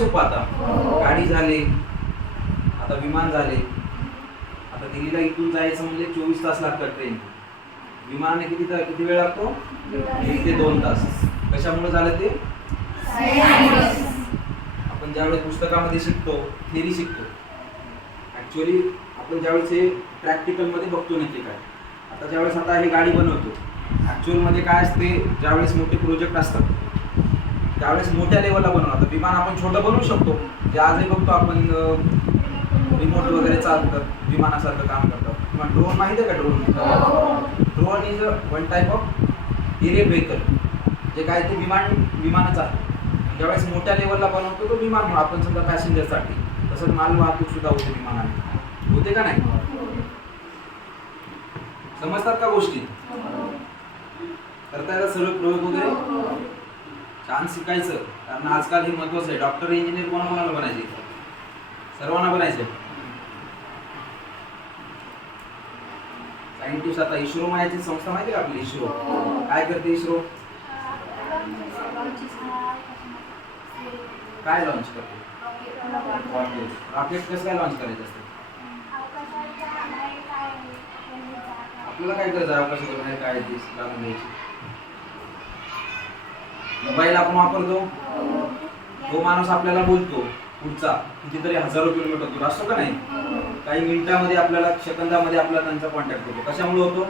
स्वरूप आता. गाडी झाले आता विमान झाले. आता दिल्लीला इथून जायचं म्हणजे चोवीस तास लागतात ट्रेन विमान किती किती वेळ लागतो? एक ते दोन तास. कशामुळे झालं ते? आपण ज्यावेळेस पुस्तकामध्ये शिकतो थेरी शिकतो. ऍक्च्युली आपण ज्यावेळेस हे प्रॅक्टिकलमध्ये बघतो नक्की काय. आता ज्यावेळेस आता हे गाडी बनवतो ॲक्च्युअलमध्ये काय असते ज्यावेळेस मोठे प्रोजेक्ट असतात. त्यावेळेस मोठ्या लेवलला बनवणार आता विमान आपण छोटं बनवू शकतो. जे आजही बघतो आपण रिमोट वगैरे चालतात विमानासारखं काम करतात किंवा ड्रोन माहिती आहे का drone drone is one type of aerial vehicle जे काय ते विमान विमानच आहे. ज्यावेळेस मोठ्या लेवलला बनवतो तो विमान म्हणून. आपण समजा पॅसेंजरसाठी तसंच माल वाहतूक सुद्धा होते विमानाने. होते का नाही? समजतात का गोष्टी? करता येतात सर्व प्रयोग वगैरे? छान शिकायचं. कारण आजकाल हे महत्वाचं आहे. डॉक्टर इंजिनियर कोणाकोणाला बनायचे? सर्वांना बनायचे. सायंटिस्ट आता इस्रो म्हणायची संस्था माहिती का आपली इस्रो? काय करते इस्रो? काय लॉन्च करते? रॉकेट कसं काय लॉन्च करायचं असते? आपल्याला काय करायचं अवकाशाच्या बाहेर काय लागून द्यायची? मोबाईल आपण वापरतो. तो माणूस आपल्याला बोलतो पुढचा कितीतरी हजारो किलोमीटर दूर. असतो का नाही? काही मिनिटामध्ये आपल्याला सेकंदामध्ये आपल्याला त्यांचा कॉन्टॅक्ट होतो. कशामुळे होतो?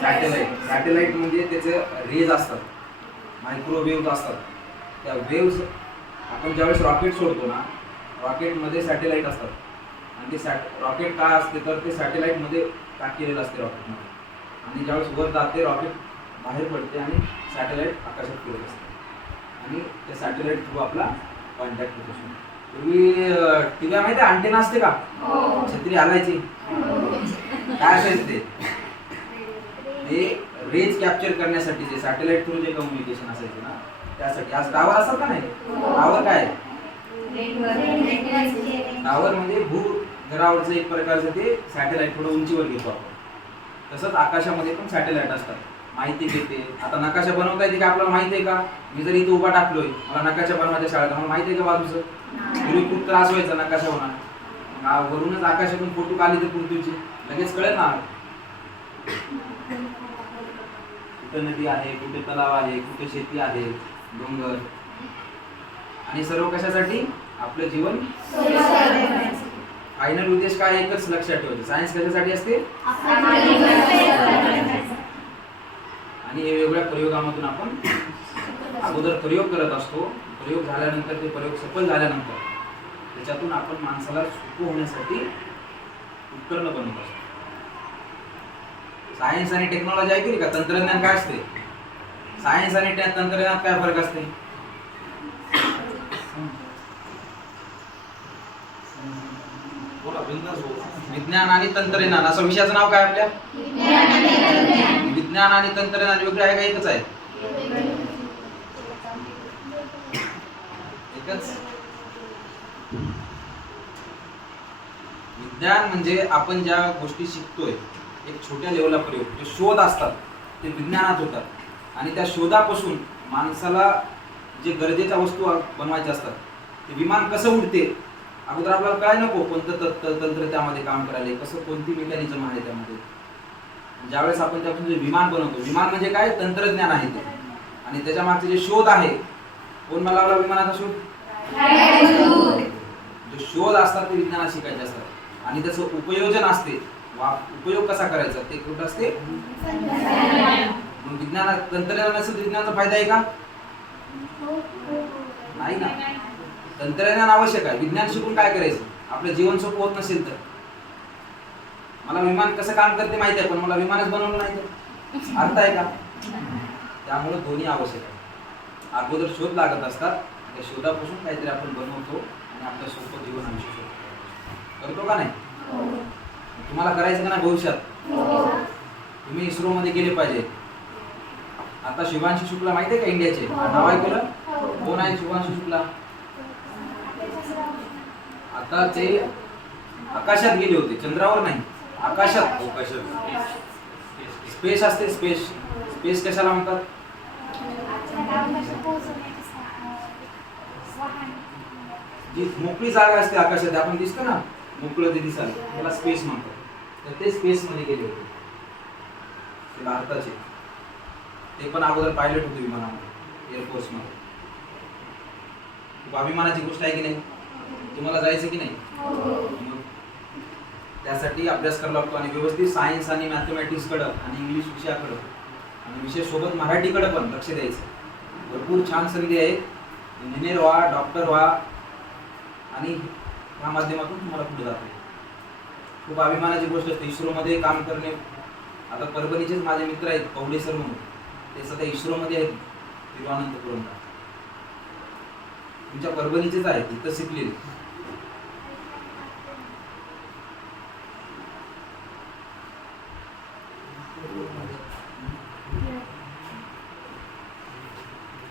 सॅटेलाइट सॅटेलाइट म्हणजे त्याचे रेज असतात. मायक्रोवेव्ह असतात. त्या वेव्ज आपण ज्यावेळेस रॉकेट सोडतो ना रॉकेटमध्ये सॅटेलाइट असतात. आणि ते सॅट रॉकेट काय असते तर ते सॅटेलाइटमध्ये पॅक केलेलं असते रॉकेटमध्ये आणि ज्यावेळेस वर जाते रॉकेट बाहेर पडते आणि सॅटेलाइट आकाशात फिरत असते. आणि त्या सॅटेलाइट थ्रू आपला कॉन्टॅक्ट होत असतो पूर्वी टी व्ही माहिती अंटेना असते का? छत्री हालायची काय असायचं ते? ते रेज कॅप्चर करण्यासाठी जे सॅटेलाइट थ्रू जे कम्युनिकेशन असायचे ना त्यासाठी. आज टावर असतात का नाही? टावर काय? टावर म्हणजे भू घरावरचं एक प्रकारचं ते सॅटेलाइट थोडं उंचीवर घेतो आपण. तसंच आकाशामध्ये पण सॅटेलाइट असतात. माहिती घेते आता नकाशा बनवता येते का आपल्याला माहिती आहे का? मी जर इथे उभा टाकलोय मला नकाशा बनवायच्या शाळेत मला माहिती आहे का बाजूचं? पूर्वी खूप त्रास व्हायचा नकाशा होणार. वरूनच आकाशातून फोटो आली तर पृथ्वीची. लगेच कळेल ना. कुठे नदी आहे कुठे तलाव आहे कुठे शेती आहे डोंगर. आणि सर्व कशासाठी? आपलं जीवन फायनल उद्देश काय एकच लक्षात ठेवायचं. सायन्स कशासाठी असते? आणि हे वेगवेगळ्या प्रयोगामधून आपण अगोदर प्रयोग करत असतो. प्रयोग झाल्यानंतर ते प्रयोग सफल झाल्यानंतर त्याच्यातून आपण माणसाला सुखू होण्यासाठी उपकरणं बनवत असतो. सायन्स आणि टेक्नॉलॉजी ऐकली का तंत्रज्ञान काय असते? सायन्स आणि त्या तंत्रज्ञानात काय फरक असते बोला बिंदास बोला. विज्ञान आणि तंत्रज्ञान असं विषयाचं नाव काय आपल्या? विज्ञान आणि तंत्रज्ञान. वेगळं आहे का एकच आहे? एकच? विज्ञान म्हणजे आपण ज्या गोष्टी शिकतोय एक छोट्या लेवलला प्रयोग जे शोध असतात ते विज्ञानात होतात. आणि त्या शोधापासून माणसाला जे गरजेच्या वस्तू बनवायच्या असतात ते विमान कसं उडते अगोदर आपल्याला काय नको कोणतं तंत्र तंत्र त्यामध्ये काम करायला कसं कोणती मेकॅनिझम आहे त्यामध्ये. ज्यावेळेस आपण त्यापासून जे म्हणजे विमान बनवतो विमान म्हणजे काय? तंत्रज्ञान आहे ते. आणि त्याच्या मागचे जे शोध आहे कोण मला लावला विमानाचा शोध? जो शोध असतात ते विज्ञानात शिकायचे असतात. आणि त्याचं उपयोजन असते वा उपयोग कसा करायचा ते कुठं असते? विज्ञानात तंत्रज्ञान असेल विज्ञानाचा फायदा आहे का? नाही ना. तंत्रज्ञान आवश्यक आहे. विज्ञान शिकून काय करायचं? आपलं जीवन सोपं होत नसेल तर. मला विमान कसं काम करते माहिती आहे पण मला विमानच बनवलं नाही अर्थ आहे का? त्यामुळे दोन्ही आवश्यक आहे. अगोदर शोध लागत असतात. त्या शोधापासून काहीतरी आपण बनवतो आणि आपलं सोपं जीवन आयुष्य शोधतो करतो का नाही? तुम्हाला करायचं का नाही भविष्यात? तुम्ही इस्रो मध्ये गेले पाहिजे. आता शिवांशी शुक्ला माहिती आहे का इंडियाचे? नाव ऐकलं हो. कोण आहे शुभांशी शुक्ला? आता ते आकाशात गेले होते चंद्रावर नाही आकाशात. स्पेस असते स्पेस. स्पेस कशाला म्हणतात? जी मोकळी जागा असते आकाशात आपण दिसतो ना मोकळं ते दिसायला त्याला स्पेस म्हणतात. तर ते स्पेस मध्ये गेले होते. ते भारताचे. ते पण अगोदर पायलट होते विमानामध्ये एअरफोर्समध्ये खूप अभिमानाची गोष्ट आहे की नाही? तुम्हाला जायचं की नाही? मग त्यासाठी अभ्यास करावा लागतो आणि व्यवस्थित सायन्स आणि मॅथमॅटिक्सकडं आणि इंग्लिश विषयाकडं. आणि विषयासोबत सोबत पण लक्ष द्यायचं. भरपूर छान संधी आहे. इंजिनियर व्हा डॉक्टर व्हा आणि या माध्यमातून तुम्हाला पुढे जाते खूप अभिमानाची गोष्ट असते. इस्रोमध्ये काम करणे. आता परभणीचेच माझे मित्र आहेत कवडे सर म्हणून. ते सध्या इस्रोमध्ये आहेत. तिरुवनंतपुरमला तुमच्या परभणीचेच आहेत तिथं शिकलेले.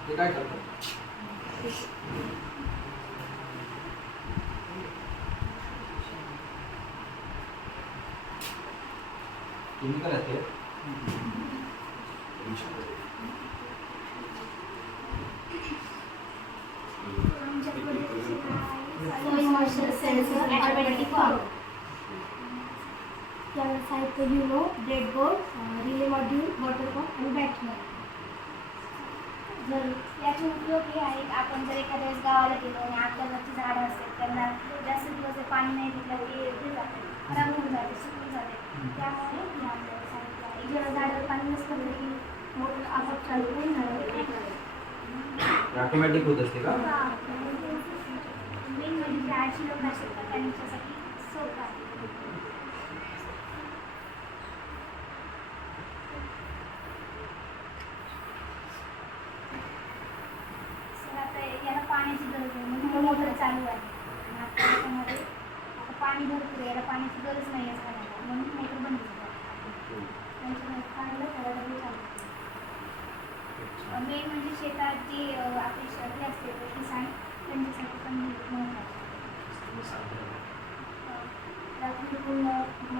ते काय करतात? ऑटोमॅटिक वाव त्याला साहित्य Uno breadboard relay module water pump आणि बॅटरी जर याचे उपयोग हे आहेत आपण जर एखाद्या वेळेस गावाला गेलो आणि आपल्या घरची झाडं असतात त्यांना जास्त दिवस पाणी नाही दिलं ते हे। जाते खराब होऊन जाते सुकून जाते त्यामुळे हे आपल्याला आहे जेव्हा झाडाला पाणी नसतं तरी की मोटर आपोआप चालू होऊन झालं ऑटोमॅटिक होत असते का? मेन म्हणजे जे आळशी लोक असतात त्यांच्यासाठी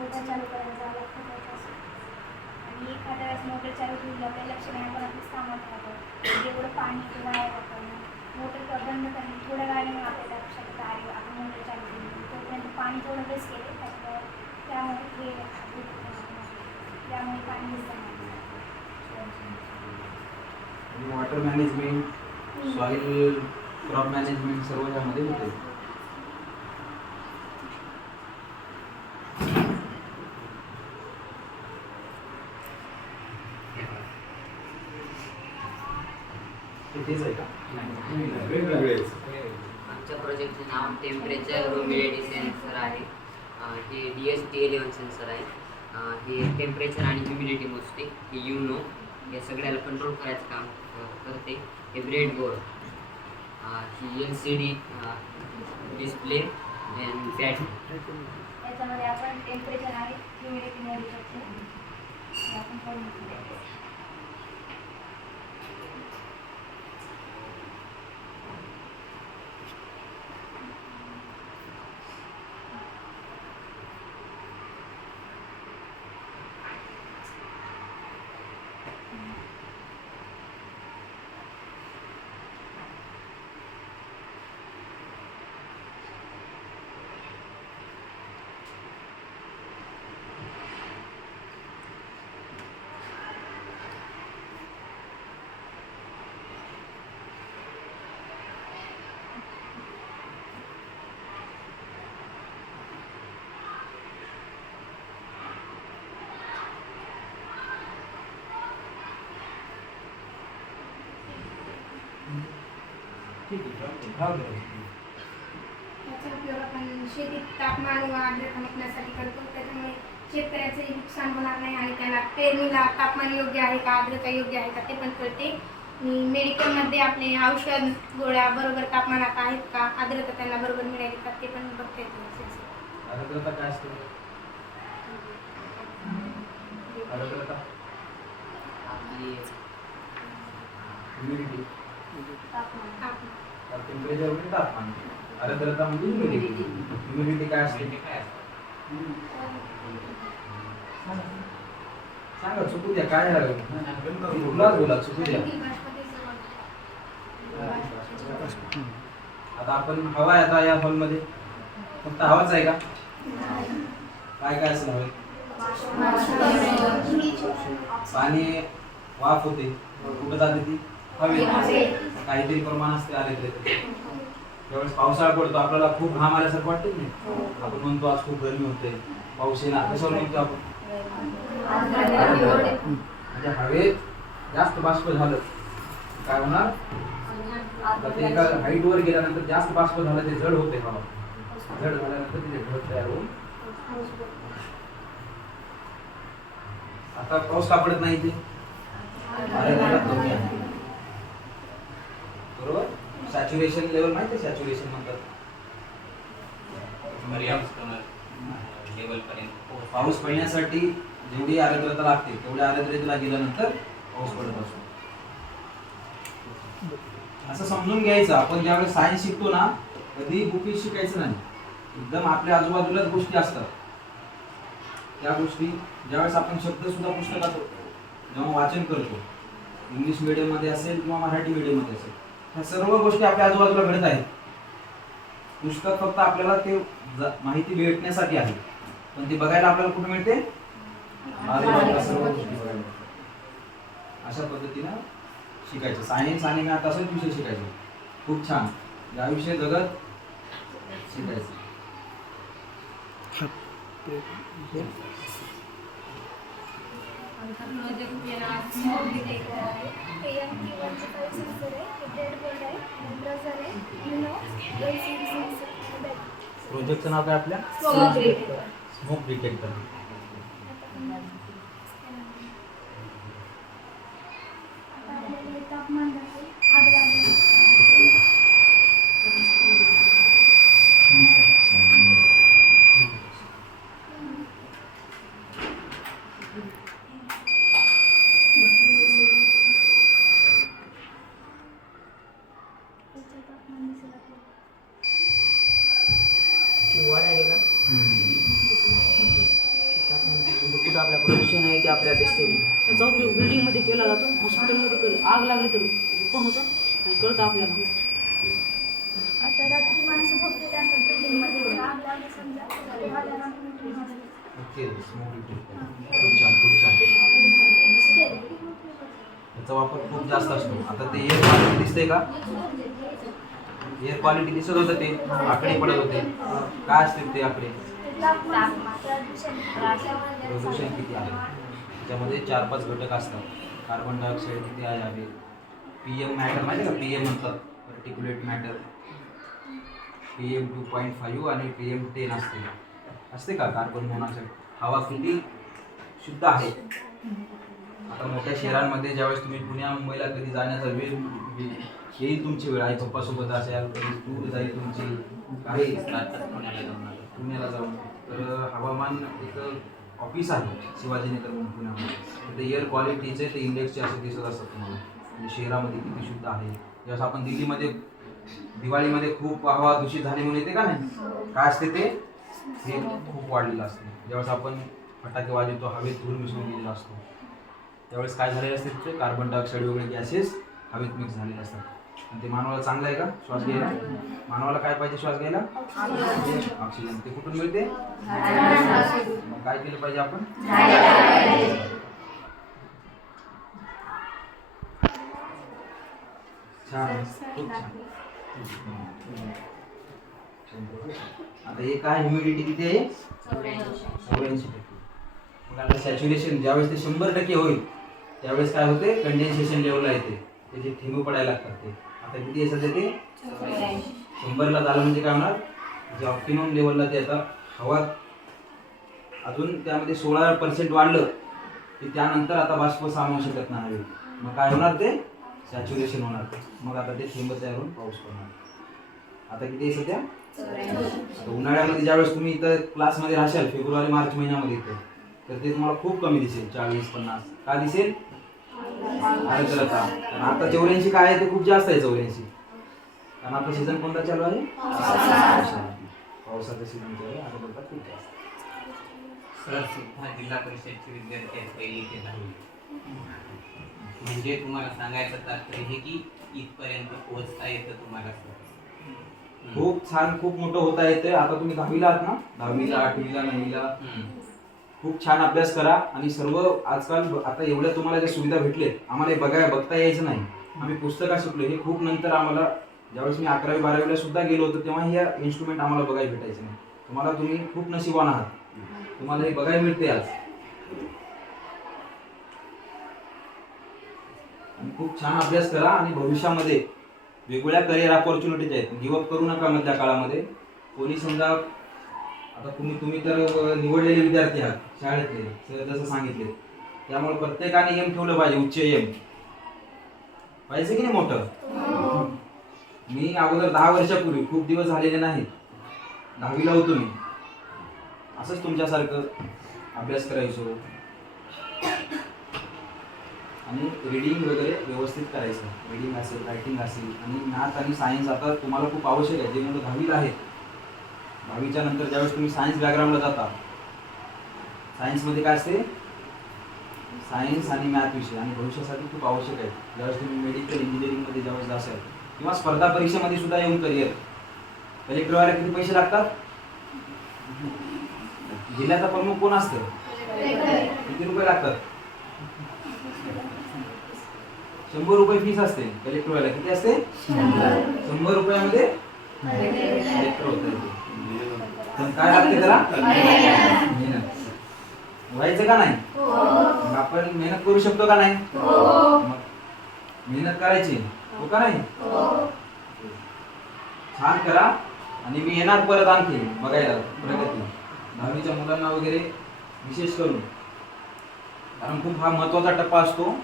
मोटर चालू करायला लागतं त्याच्यासाठी. आणि एखाद्या वेळेस मोटर चालू ठेवली आपल्या लक्ष नाही आपण आपलीच कामात राहतो. जेवढं पाणी ते वाया वापरणं मोटर बंद करणे थोड्या वेळाने मग आपल्याला लक्षात अरे आपण मोटर चालू केली. तोपर्यंत पाणी तेवढं वेस्ट केले हे त्यामुळे पाणी water management soil crop management सर्व यामध्ये होते. तेच आहे का? आमच्या प्रोजेक्टचं नाव टेम्परेचर ह्युमिडिटी सेन्सर आहे. हे D S T eleven sensor आहे. अं, हे टेम्परेचर आणि ह्युमिडिटी मोजते हे युनो हे सगळ्याला कंट्रोल करायचं काम करते. हे bread board he L C D display and battery याच्यामध्ये आपण टेम्परेचर आहे ह्युमिडिटी मोजू शकतो हे आपण करून घेऊ. उपयोग आपण शेतीत तापमान. व आर्द्रता मापण्यासाठी करतो त्याच्यामुळे शेतकऱ्याचंही नुकसान होणार नाही आणि त्यांना पेरणीला तापमान योग्य आहे का आर्द्रता योग्य आहे का ते पण कळते मेडिकलमध्ये आपले औषध गोळ्या बरोबर तापमानात आहेत का आर्द्रता त्यांना बरोबर मिळाली का ते पण बघता येते काय असते आपली ह्युमिडिटी तापमान. टेम्परेचर म्हणजे तापमान. आर्द्रता म्हणजे ह्युमिडिटी ह्युमिडिटी काय असते? सांगा चुकू द्या काय झालं बोला बोला चुकू द्या. आता आपण हवा आहे आता या हॉलमध्ये. फक्त हवाच आहे का? काय काय असेल हवेत? पाणी वाफ होते. कुठं जाते ती? हवेत. काहीतरी प्रमाण असते आले तरी त्यावेळेस पावसाळा पडतो आपल्याला खूप घाम आल्यासारखं वाटत नाही? आपण म्हणतो आज खूप गरमी होते. पाऊस येणार कशावर म्हणतो आपण. म्हणजे हवेत जास्त बाष्प झालं काय होणार? ते एका हाईट वर गेल्यानंतर जास्त बाष्प झालं ते जड होते हवा. जड झाल्यानंतर तिथे ढग तयार होऊन. आता पाऊस का पडत नाही ते आर्द्रता कमी आहे बरोबर? सॅच्युरेशन लेवल माहिती आहे सॅच्युरेशन म्हणतात. लेवल पर्यंत. पाऊस पडण्यासाठी जेवढी आर्द्रता लागते तेवढ्या आर्द्रतेला गेल्यानंतर पाऊस पडत असतो. असं समजून घ्यायचं. आपण ज्यावेळेस सायन्स शिकतो ना कधी बुकी शिकायचं नाही. एकदम आपल्या आजूबाजूलाच गोष्टी असतात. त्या गोष्टी ज्यावेळेस आपण शब्द सुद्धा पुस्तकात जेव्हा वाचन करतो इंग्लिश medium मध्ये असेल किंवा मराठी medium मध्ये असेल ह्या सर्व गोष्टी आपल्या आजूबाजूला घडत आहेत पुस्तक फक्त आपल्याला ते माहिती भेटण्यासाठी आहे पण ते बघायला आपल्याला कुठे मिळते आजूबाजूला सर्व गोष्टी बघायला अशा पद्धतीनं शिकायचं सायन्स आणि मॅथ असंच विषय शिकायचे खूप छान या विषय जगत शिकायचं प्रोजेक्टचं नाव काय आपल्या. स्मोक डिटेक्टर तापमान आपल्याला. आता रात्री माणसं झोपलेली असतात आग लागली समजा त्याचा वापर खूप जास्त असतो. आता ते एअर क्वालिटी दिसते का? एअर क्वालिटी दिसत होतं ते. आकडे पडत होते. काय असते ते आकडे? प्रदूषण किती आहे? त्याच्यामध्ये चार पाच घटक असतात. कार्बन डायऑक्साईड किती आहे आहे पी एम मॅटर माहिती का? पी एम म्हणतात. Particulate matter P M two point five आणि पी एम टेन असते. असते का? कार्बन मोनॉक्साईड हवा किती शुद्ध आहे? आता मोठ्या शहरांमध्ये ज्यावेळेस तुम्ही पुण्या मुंबईला कधी जाण्याचा वेळ येईल तुमची वेळ. आई पप्पासोबत असेल कधी टूर जाईल तुमची काही. पुण्याला जाऊन. पुण्याला जाऊन तर हवामान एक ऑफिस आहे शिवाजीनगर म्हणून पुण्यामध्ये. तर एअर क्वालिटीचे ते इंडेक्सचे असे दिसत असतात तुम्हाला. म्हणजे शहरामध्ये किती शुद्ध आहे. ज्यावेळेस आपण दिल्लीमध्ये दिवाळीमध्ये खूप हवा दूषित झाली म्हणून येते का नाही? काय असते ते? हे खूप वाढलेलं असते. ज्यावेळेस आपण फटाके वाजवतो हवेत धूर मिसळून गेलेला असतो. त्यावेळेस काय झालेलं असते ते? कार्बन डायऑक्साईड वगैरे गॅसेस हवेत मिक्स झालेले असतात. आणि ते मानवाला चांगलं आहे का? श्वास घ्यायला? मानवाला काय पाहिजे श्वास घ्यायला? ऑक्सिजन ते कुठून मिळते? मग काय केलं पाहिजे आपण? आता हे काय ह्युमिडिटी किती आहे? चौऱ्याऐंशी टक्के. मग आता सॅच्युरेशन ज्यावेळेस ते शंभर टक्के होईल त्यावेळेस काय होते? कंडेन्सेशन लेवलला येते त्याचे थेंब पडायला लागतात ते. आता किती आहे सध्या ते? शंभरला झालं म्हणजे काय होणार? जे ऑप्टिमम लेवलला ते आता हवा अजून त्यामध्ये सोळा पर्सेंट वाढलं की त्यानंतर आता बाष्प सामावू शकत नाही. मग काय होणार ते? सॅच्युरेशन होणार. मग आता ते थेंब तयार होऊन पाऊस पडणार. आता किती आहे सध्या? आता उन्हाळ्यामध्ये ज्यावेळेस तुम्ही इथं क्लासमध्ये राहाल फेब्रुवारी मार्च महिन्यामध्ये इथं तर ते तुम्हाला खूप कमी दिसेल चाळीस पन्नास. का दिसेल? आर्द्रता कारण आता चौऱ्याऐंशी काय आहे ते खूप जास्त आहे चौऱ्याऐंशी. कारण आता सीझन कोणता चालू आहे? पावसाळा. पावसाचा सीझन चालू आहे आर्द्रता खूप जास्त. सर सुद्धा जिल्हा परिषदचे विद्यार्थी आहेत पहिली ते दहावी. म्हणजे तुम्हाला सांगायचं तात्पर्य हे की इथपर्यंत पोहोचता येतं तुम्हाला खूप छान खूप मोठं होता येते आता तुम्ही दहावीला आहात ना? दहावीला आठवीला नववीला. खूप छान अभ्यास करा आणि सर्व आजकाल आता एवढ्या तुम्हाला ज्या सुविधा भेटलेत आम्हाला हे बघाय बघता यायचं नाही. आम्ही पुस्तकं शिकलो हे खूप नंतर आम्हाला ज्यावेळेस मी अकरावी बारावीला सुद्धा गेलो होतो तेव्हा हे इन्स्ट्रुमेंट आम्हाला बघायला भेटायचे नाही. तुम्हाला तुम्ही खूप नशिबान आहात. तुम्हाला हे बघायला मिळते आज. आणि खूप छान अभ्यास करा आणि भविष्यामध्ये वेगवेगळ्या करिअर ऑपॉर्च्युनिटीज आहेत. गिवअप करू नका मधल्या काळामध्ये. कोणी समजा आता तुम्ही तुम्ही तर निवडलेले विद्यार्थी आहात शाळेतले सर जसं सांगितले. त्यामुळे प्रत्येकाने एम ठेवलं पाहिजे उच्च एम पाहिजे की नाही मोठं? मी अगोदर दहा वर्षापूर्वी खूप दिवस झालेले नाहीत. दहावीला होतो मी. असंच तुमच्यासारखं अभ्यास करायचो. आणि रिडिंग वगैरे व्यवस्थित करायचं. रिडिंग असेल रायटिंग असेल आणि मॅथ आणि सायन्स आता तुम्हाला खूप आवश्यक आहे. जे मुलं दहावीला आहेत दहावीच्या नंतर ज्यावेळेस तुम्ही सायन्स बॅकग्राऊंडला जाता सायन्समध्ये काय असते? सायन्स आणि मॅथ विषय आणि भविष्यासाठी खूप आवश्यक आहे. ज्यावेळेस तुम्ही मेडिकल इंजिनिअरिंगमध्ये ज्यावेळेस जासाल किंवा स्पर्धा परीक्षेमध्ये सुद्धा येऊन करिअर कलेक्टर व्हायला किती पैसे लागतात? जिल्ह्याचा प्रमुख कोण असतं? किती रुपये लागतात? शंभर रुपये फीस असते. कलेक्टर व्हायला किती असते? शंभर. रुपयामध्ये कलेक्टर होता. येते पण काय लागते त्याला? मेहनत. व्हायचं का नाही? मग आपण मेहनत करू शकतो का नाही? मग मेहनत करायची. हो का नाही? छान करा. आणि मी येणार परत आणखी बघायला प्रगती. दहावीच्या मुलांना वगैरे विशेष करून. कारण खूप हा महत्त्वाचा टप्पा असतो.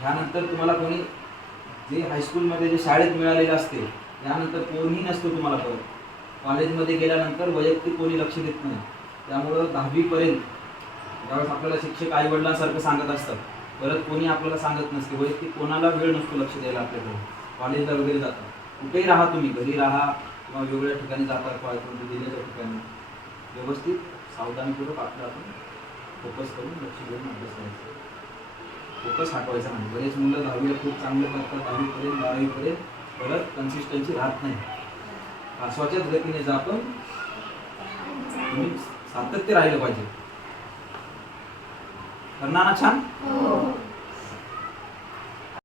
ह्यानंतर तुम्हाला कोणी जे हायस्कूलमध्ये जे शाळेत मिळालेलं असते त्यानंतर कोणीही नसतो तुम्हाला परत कॉलेजमध्ये गेल्यानंतर वैयक्तिक कोणी लक्ष देत नाही. त्यामुळं दहावीपर्यंत ज्यावेळेस आपल्याला शिक्षक आईवडिलांसारखं सांगत असतात परत कोणी आपल्याला सांगत नसते. वैयक्तिक कोणाला वेळ नसतो लक्ष द्यायला आपल्याकडे. कॉलेजला वगैरे जातात कुठेही राहा तुम्ही घरी राहा किंवा वेगवेगळ्या ठिकाणी जाता कॉलेज दिलेल्या ठिकाणी. व्यवस्थित सावधानीपूर्वक आपलं आपण फोकस करून लक्ष देऊन अभ्यास करायचं. फोकस हटवायचा नाही. बरेच मुलं दहावीला खूप चांगलं करतात दहावीपर्यंत बारावीपर्यंत. परत कन्सिस्टन्सी राहत नाही. पाचवाच्याच गतीने जर आपण तुम्ही सातत्य राहिलं पाहिजे. करणार ना छान? हो.